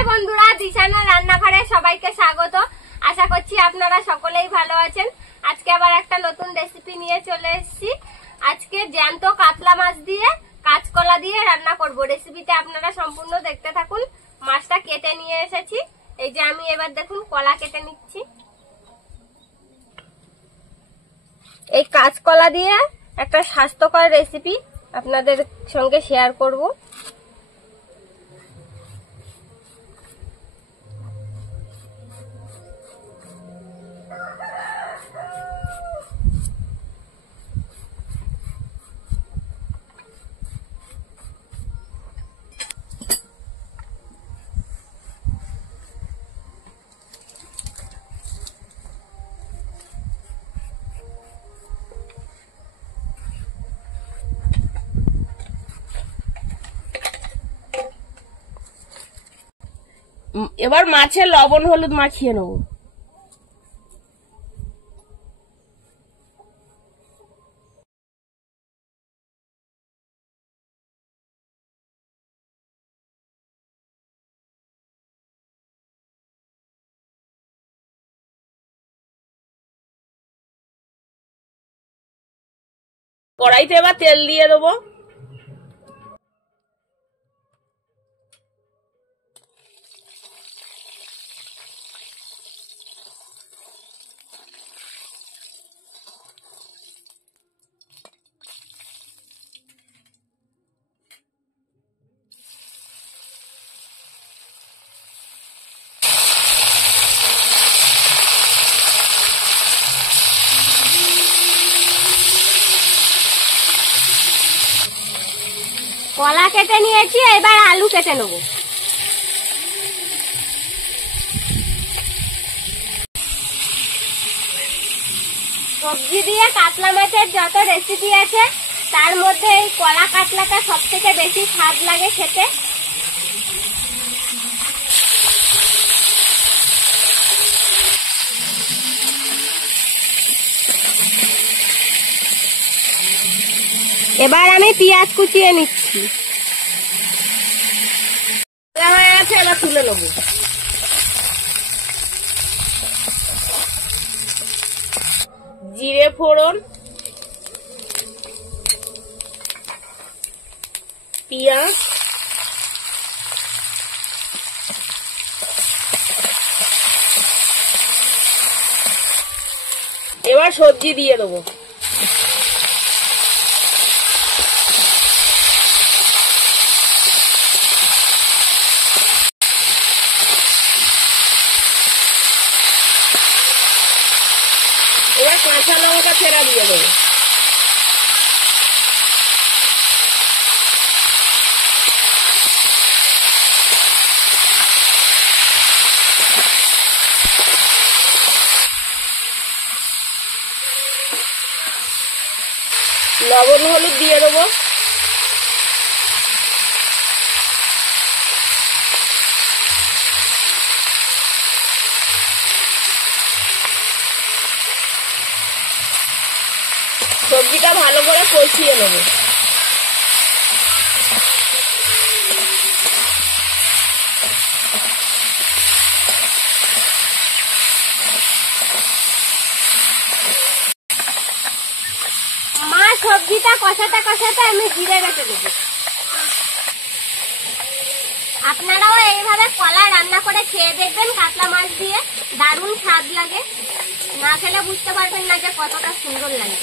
নমস্কার বন্ধুরা, দিশানা রান্নাঘরে সবাইকে স্বাগত। আশা করছি আপনারা সকলেই ভালো আছেন। আজকে আবার একটা নতুন রেসিপি নিয়ে চলে এসেছি। আজকে জ্যান্ত কাতলা মাছ দিয়ে কাঁচকলা দিয়ে রান্না করব। রেসিপিটা আপনারা সম্পূর্ণ দেখতে থাকুন। মাছটা কেটে নিয়ে এসেছি। এই যে আমি এবার দেখুন কলা কেটে নিচ্ছি। এই কাঁচকলা দিয়ে একটা স্বাস্থ্যকর রেসিপি আপনাদের সঙ্গে শেয়ার করব। এবার মাছের লবণ হলুদ মাখিয়ে নেব। কড়াইতে এবার তেল দিয়ে দেবো। কলা কেটে নিয়েছি, এবার আলু কেটে নেব। সবজি দিয়ে কাতলা মাছের যত রেসিপি আছে তার মধ্যে এই কলা কাতলাটা সব থেকে বেশি স্বাদ লাগে খেতে। এবার আমি পেঁয়াজ কুচিয়ে নিচ্ছি। হয়ে গেছে, এবার তুলে নেবো। জিরে ফোড়ন, পেঁয়াজ, এবার সবজি দিয়ে দেবো। এবার কাঁচা লঙ্কা ছেঁড়া দিয়ে দেবো। লবণ হলুদ দিয়ে দেবো। সবজিটা ভালো করে কষিয়ে নেব। মা সবজিটা কষাতে কষাতে আমি জিরে বেটে দেব। আপনারাও এইভাবে কলা রান্না করে খেয়ে দেখবেন। কাতলা মাছ দিয়ে দারুণ স্বাদ লাগে। না খেলে বুঝতে পারবেন না যে কতটা সুন্দর লাগে।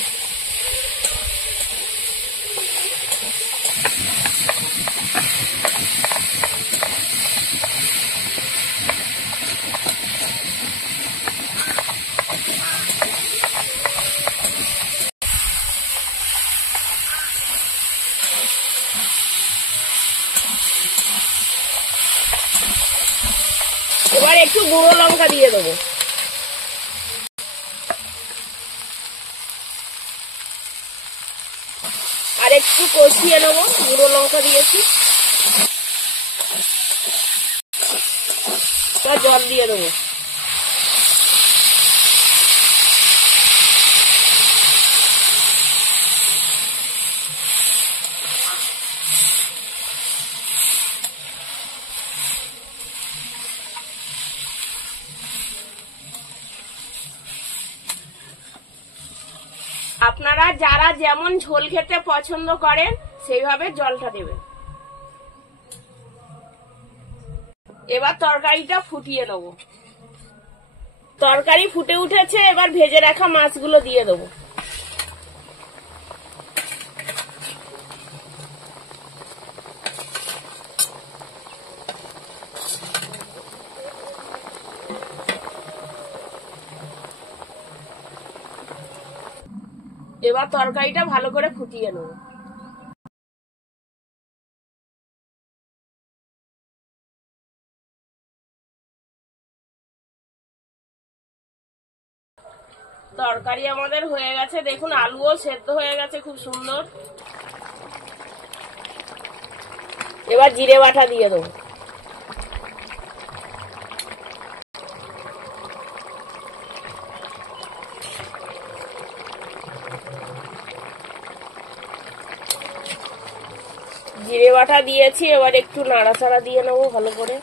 এবার একটু গুঁড়ো লঙ্কা দিয়ে দেবো। আর একটু কষিয়ে নেবো। গুঁড়ো লঙ্কা দিয়েছি, এবার জল দিয়ে দেবো। আপনারা যারা যেমন ঝোল খেতে পছন্দ করেন সেইভাবে জলটা দেবেন। এবার তরকারিটা ফুটিয়ে নেব। তরকারি ফুটে উঠেছে, এবার ভেজে রাখা মাছগুলো দিয়ে দেবো। এবার তরকারিটা ভালো করে ফুটিয়ে নেব। তরকারি আমাদের হয়ে গেছে, দেখুন আলুও সেদ্ধ হয়ে গেছে খুব সুন্দর। এবার জিরে বাটা দিয়ে দেবো। জিরে বাটা দিয়েছি, এবার একটু নাড়াচাড়া দিয়ে নেবো ভালো করে।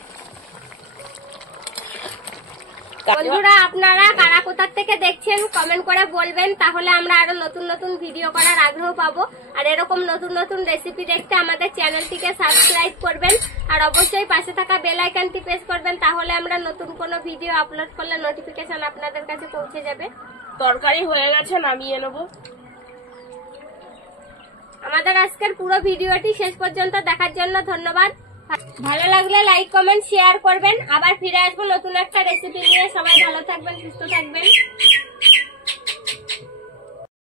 বন্ধুরা আপনারা কারা কোথা থেকে দেখছেন কমেন্ট করে বলবেন, তাহলে আমরা আরো নতুন নতুন ভিডিও করার আগ্রহ পাবো। আর এরকম নতুন নতুন রেসিপি দেখতে আমাদের চ্যানেলটিকে সাবস্ক্রাইব করবেন, আর অবশ্যই পাশে থাকা বেল আইকনটি প্রেস করবেন, তাহলে আমরা নতুন কোনো ভিডিও আপলোড করলে নোটিফিকেশন আপনাদের কাছে পৌঁছে যাবে। তরকারি হয়ে গেছে, নামিয়ে নেবো। আমাদের আজকের পুরো ভিডিওটি শেষ পর্যন্ত দেখার জন্য ধন্যবাদ। ভালো লাগলে লাইক কমেন্ট শেয়ার করবেন। আবার ফিরে আসবো নতুন একটা রেসিপি নিয়ে। সবাই ভালো থাকবেন, সুস্থ থাকবেন।